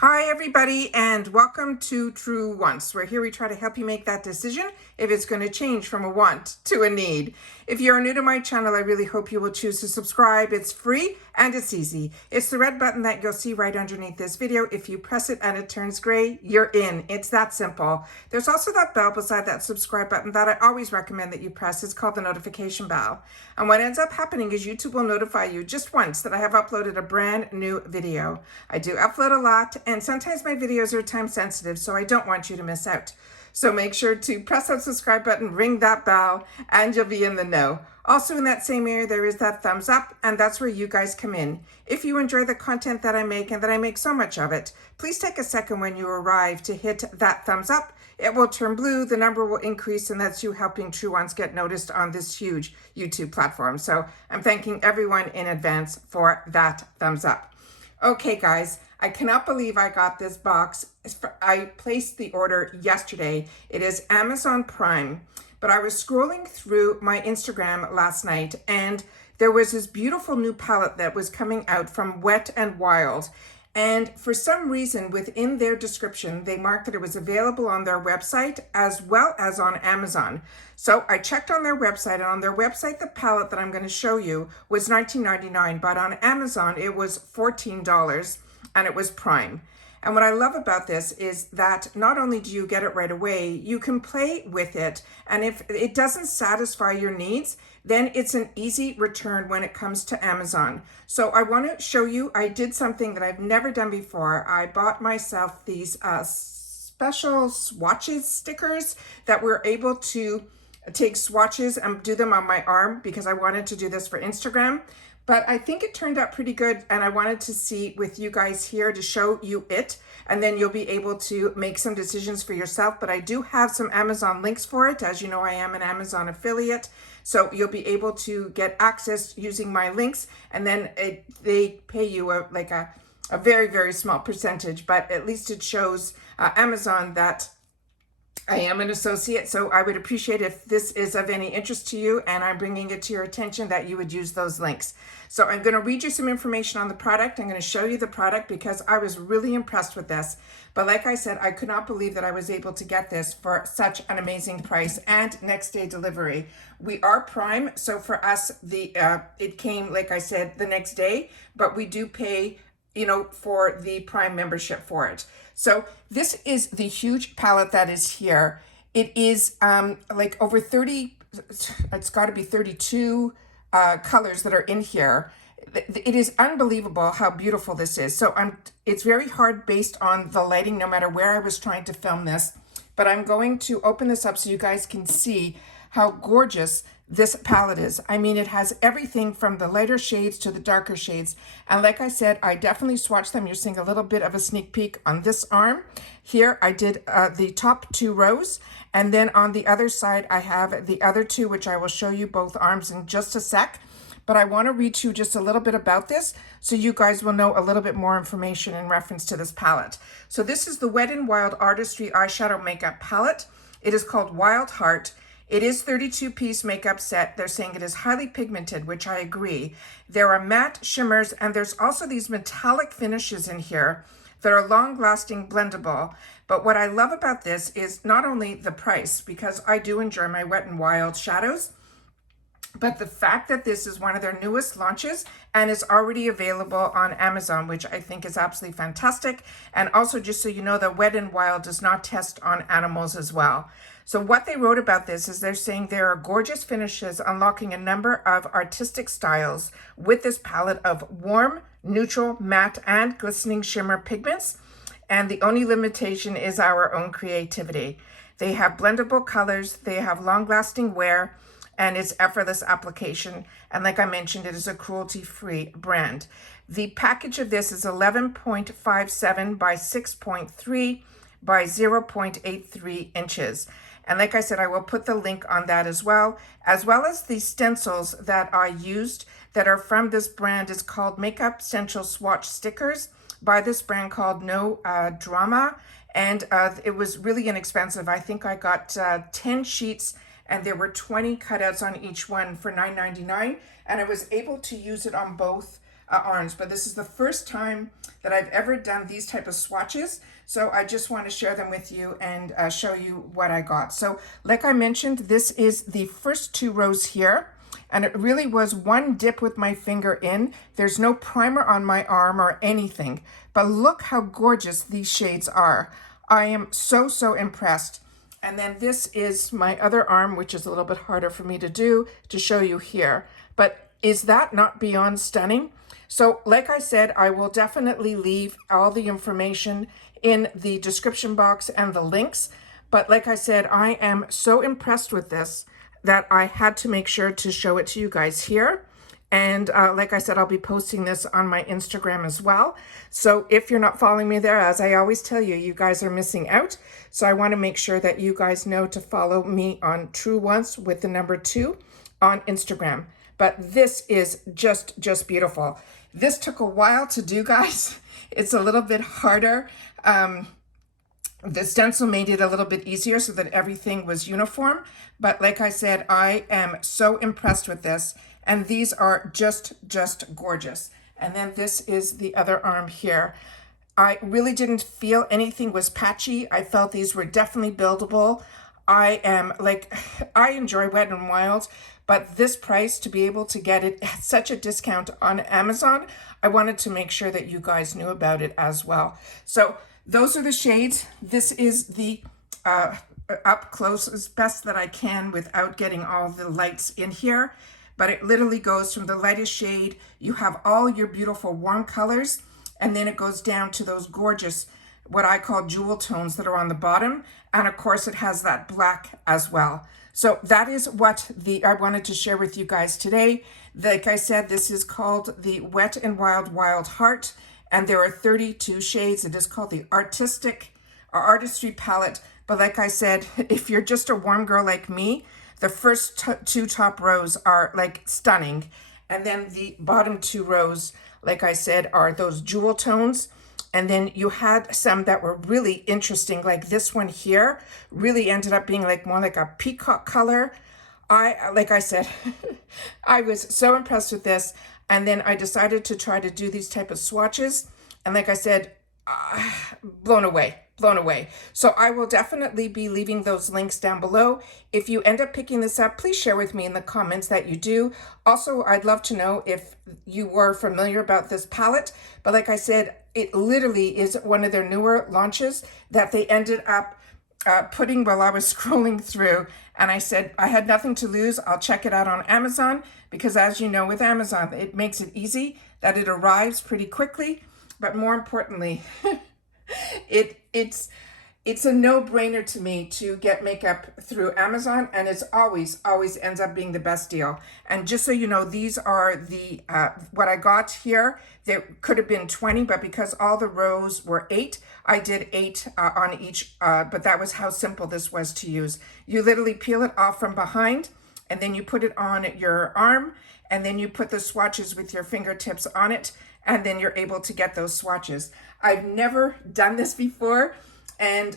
Hi everybody, and welcome to True Wants, where here we try to help you make that decision if it's going to change from a want to a need. If you're new to my channel, I really hope you will choose to subscribe. It's free and it's easy. It's the red button that you'll see right underneath this video. If you press it and it turns gray, you're in. It's that simple. There's also that bell beside that subscribe button that I always recommend that you press. It's called the notification bell. And what ends up happening is YouTube will notify you just once that I have uploaded a brand new video. I do upload a lot, and sometimes my videos are time sensitive, so I don't want you to miss out. So make sure to press that subscribe button, ring that bell, and you'll be in the know. Also in that same area, there is that thumbs up, and that's where you guys come in. If you enjoy the content that I make, and that I make so much of it, please take a second when you arrive to hit that thumbs up. It will turn blue, the number will increase, and that's you helping True Ones get noticed on this huge YouTube platform. So I'm thanking everyone in advance for that thumbs up. Okay, guys, I cannot believe I got this box. I placed the order yesterday. It is Amazon Prime, but I was scrolling through my Instagram last night, and there was this beautiful new palette that was coming out from Wet n Wild. And for some reason, within their description, they marked that it was available on their website as well as on Amazon. So I checked on their website, and on their website, the palette that I'm going to show you was $19.99, but on Amazon, it was $14, and it was Prime. And what I love about this is that not only do you get it right away, you can play with it. And if it doesn't satisfy your needs, then it's an easy return when it comes to Amazon. So I want to show you, I did something that I've never done before. I bought myself these special Swatches stickers that were able to take swatches and do them on my arm because I wanted to do this for Instagram. But I think it turned out pretty good, and I wanted to see with you guys here to show you it, and then you'll be able to make some decisions for yourself. But I do have some Amazon links for it. As you know, I am an Amazon affiliate, so you'll be able to get access using my links, and then they pay you a very, very small percentage, but at least it shows Amazon that I am an associate, so I would appreciate if this is of any interest to you and I'm bringing it to your attention that you would use those links. So I'm going to read you some information on the product. I'm going to show you the product because I was really impressed with this. But like I said, I could not believe that I was able to get this for such an amazing price and next day delivery. We are Prime, so for us, it came, like I said, the next day, but we do pay for the Prime membership for it. So this is the huge palette that is here. It is like over 30, it's got to be 32 colors that are in here. It is unbelievable how beautiful this is. So it's very hard based on the lighting, no matter where I was trying to film this. But I'm going to open this up so you guys can see how gorgeous this palette is. I mean, it has everything from the lighter shades to the darker shades. And like I said, I definitely swatched them. You're seeing a little bit of a sneak peek on this arm. Here, I did the top 2 rows. And then on the other side, I have the other 2, which I will show you both arms in just a sec. But I want to read you just a little bit about this so you guys will know a little bit more information in reference to this palette. So this is the Wet n Wild Artistry Eyeshadow Makeup Palette. It is called Wild Heart. It is 32-piece makeup set. They're saying it is highly pigmented, which I agree. There are matte shimmers, and there's also these metallic finishes in here that are long-lasting blendable. But what I love about this is not only the price, because I do enjoy my Wet n Wild shadows, but the fact that this is one of their newest launches and is already available on Amazon, which I think is absolutely fantastic. And also, just so you know, that Wet n Wild does not test on animals as well. So what they wrote about this is they're saying there are gorgeous finishes unlocking a number of artistic styles with this palette of warm, neutral, matte, and glistening shimmer pigments. And the only limitation is our own creativity. They have blendable colors, they have long-lasting wear, and it's effortless application. And like I mentioned, it is a cruelty-free brand. The package of this is 11.57 by 6.3 by 0.83 inches. And like I said, I will put the link on that as well as the stencils that I used that are from this brand. It's called Makeup Essential Swatch Stickers by this brand called No Drama. And it was really inexpensive. I think I got 10 sheets, and there were 20 cutouts on each one for $9.99, and I was able to use it on both arms. But this is the first time that I've ever done these type of swatches. So I just want to share them with you and show you what I got. So like I mentioned, this is the first 2 rows here. And it really was one dip with my finger in. There's no primer on my arm or anything. But look how gorgeous these shades are. I am so, so impressed. And then this is my other arm, which is a little bit harder for me to do to show you here. But is that not beyond stunning? So like I said, I will definitely leave all the information in the description box and the links. But like I said, I am so impressed with this that I had to make sure to show it to you guys here. And like I said, I'll be posting this on my Instagram as well. So if you're not following me there, as I always tell you, you guys are missing out. So I want to make sure that you guys know to follow me on True Once with the number 2 on Instagram. But this is just beautiful. This took a while to do, guys. It's a little bit harder. The stencil made it a little bit easier so that everything was uniform. But like I said, I am so impressed with this. And these are just gorgeous. And then this is the other arm here. I really didn't feel anything was patchy. I felt these were definitely buildable. I enjoy Wet n Wild, but this price, to be able to get it at such a discount on Amazon, I wanted to make sure that you guys knew about it as well. So those are the shades. This is the up close as best that I can without getting all the lights in here. But it literally goes from the lightest shade, you have all your beautiful warm colors, and then it goes down to those gorgeous, what I call jewel tones that are on the bottom. And of course it has that black as well. So that is what I wanted to share with you guys today. Like I said, this is called the Wet n Wild Wild Heart, and there are 32 shades. It is called the Artistry Palette. But like I said, if you're just a warm girl like me, the first 2 top rows are like stunning. And then the bottom 2 rows, like I said, are those jewel tones. And then you had some that were really interesting, like this one here really ended up being like more like a peacock color. Like I said, I was so impressed with this. And then I decided to try to do these type of swatches. And like I said, blown away. So I will definitely be leaving those links down below. If you end up picking this up, please share with me in the comments that you do. Also, I'd love to know if you were familiar about this palette. But like I said, it literally is one of their newer launches that they ended up putting while I was scrolling through. And I said, I had nothing to lose. I'll check it out on Amazon, because as you know, with Amazon, it makes it easy that it arrives pretty quickly. But more importantly, it's a no-brainer to me to get makeup through Amazon, and it's always ends up being the best deal. And just so you know, these are the what I got here. There could have been 20, but because all the rows were 8, I did 8 on each, but that was how simple this was to use. You literally peel it off from behind, and then you put it on your arm, and then you put the swatches with your fingertips on it, and then you're able to get those swatches. I've never done this before, and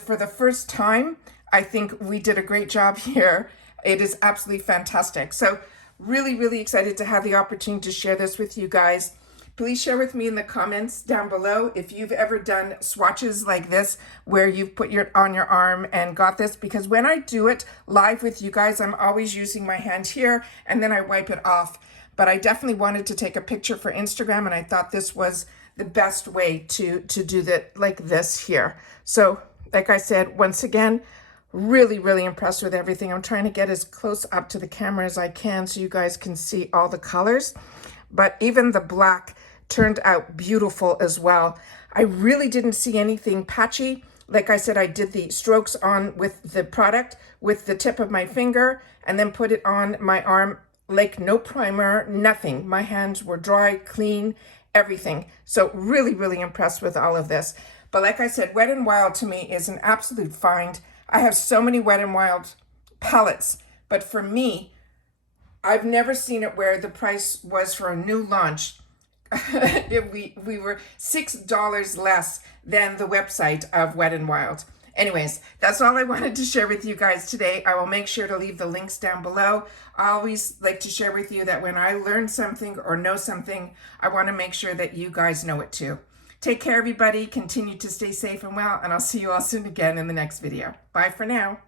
for the first time, I think we did a great job here. It is absolutely fantastic. So really excited to have the opportunity to share this with you guys. Please share with me in the comments down below if you've ever done swatches like this where you've put on your arm and got this, because when I do it live with you guys, I'm always using my hand here and then I wipe it off. But I definitely wanted to take a picture for Instagram, and I thought this was the best way to do that like this here. So like I said, once again, really impressed with everything. I'm trying to get as close up to the camera as I can so you guys can see all the colors. But even the black turned out beautiful as well. I really didn't see anything patchy. Like I said, I did the strokes on with the product with the tip of my finger and then put it on my arm, like no primer, nothing. My hands were dry, clean, everything. So really impressed with all of this. But like I said, Wet n Wild to me is an absolute find. I have so many Wet n Wild palettes, but for me, I've never seen it where the price was for a new launch. we were $6 less than the website of Wet n Wild. Anyways, that's all I wanted to share with you guys today. I will make sure to leave the links down below. I always like to share with you that when I learn something or know something, I want to make sure that you guys know it too. Take care, everybody. Continue to stay safe and well, and I'll see you all soon again in the next video. Bye for now.